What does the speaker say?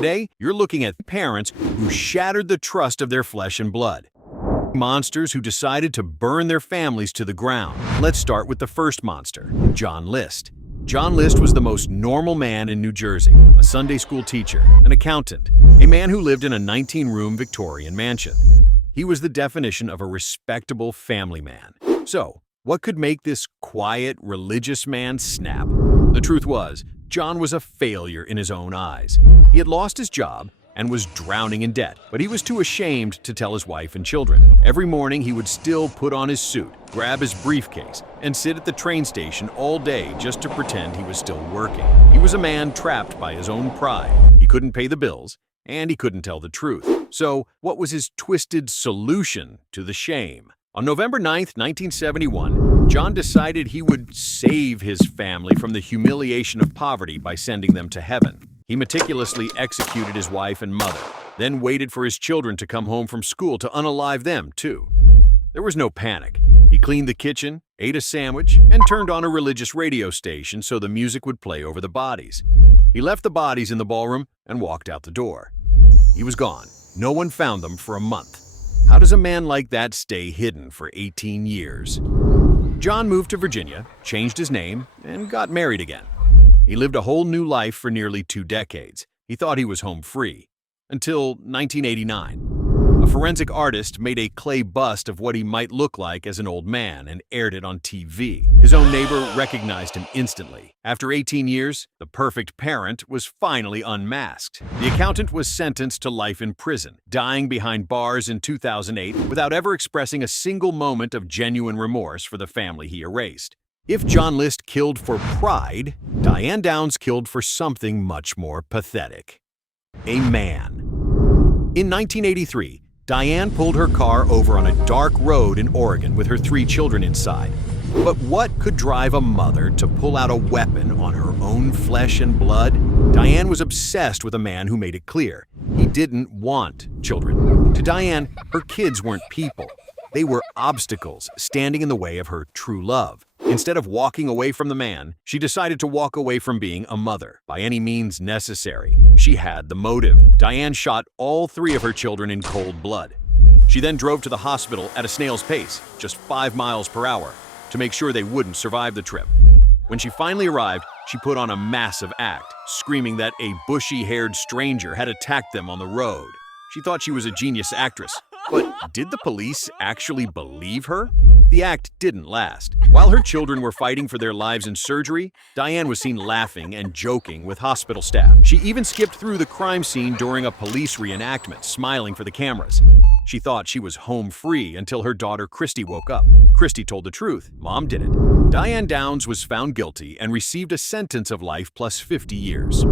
Today, you're looking at parents who shattered the trust of their flesh and blood. Monsters who decided to burn their families to the ground. Let's start with the first monster, John List. John List was the most normal man in New Jersey, a Sunday school teacher, an accountant, a man who lived in a 19-room Victorian mansion. He was the definition of a respectable family man. So, what could make this quiet, religious man snap? The truth was, John was a failure in his own eyes. He had lost his job and was drowning in debt, but he was too ashamed to tell his wife and children. Every morning, he would still put on his suit, grab his briefcase, and sit at the train station all day just to pretend he was still working. He was a man trapped by his own pride. He couldn't pay the bills, and he couldn't tell the truth. So, what was his twisted solution to the shame? On November 9th, 1971, John decided he would save his family from the humiliation of poverty by sending them to heaven. He meticulously executed his wife and mother, then waited for his children to come home from school to unalive them, too. There was no panic. He cleaned the kitchen, ate a sandwich, and turned on a religious radio station so the music would play over the bodies. He left the bodies in the ballroom and walked out the door. He was gone. No one found them for a month. How does a man like that stay hidden for 18 years? John moved to Virginia, changed his name, and got married again. He lived a whole new life for nearly 2 decades. He thought he was home free. Until 1989. A forensic artist made a clay bust of what he might look like as an old man and aired it on TV. His own neighbor recognized him instantly. After 18 years, the perfect parent was finally unmasked. The accountant was sentenced to life in prison, dying behind bars in 2008 without ever expressing a single moment of genuine remorse for the family he erased. If John List killed for pride, Diane Downs killed for something much more pathetic. A man. In 1983, Diane pulled her car over on a dark road in Oregon with her 3 children inside. But what could drive a mother to pull out a weapon on her own flesh and blood? Diane was obsessed with a man who made it clear he didn't want children. To Diane, her kids weren't people. They were obstacles standing in the way of her true love. Instead of walking away from the man, she decided to walk away from being a mother by any means necessary. She had the motive. Diane shot all 3 of her children in cold blood. She then drove to the hospital at a snail's pace, just 5 miles per hour, to make sure they wouldn't survive the trip. When she finally arrived, she put on a massive act, screaming that a bushy-haired stranger had attacked them on the road. She thought she was a genius actress. But did the police actually believe her? The act didn't last. While her children were fighting for their lives in surgery, Diane was seen laughing and joking with hospital staff. She even skipped through the crime scene during a police reenactment, smiling for the cameras. She thought she was home free until her daughter Christie woke up. Christie told the truth. Mom did it. Diane Downs was found guilty and received a sentence of life plus 50 years.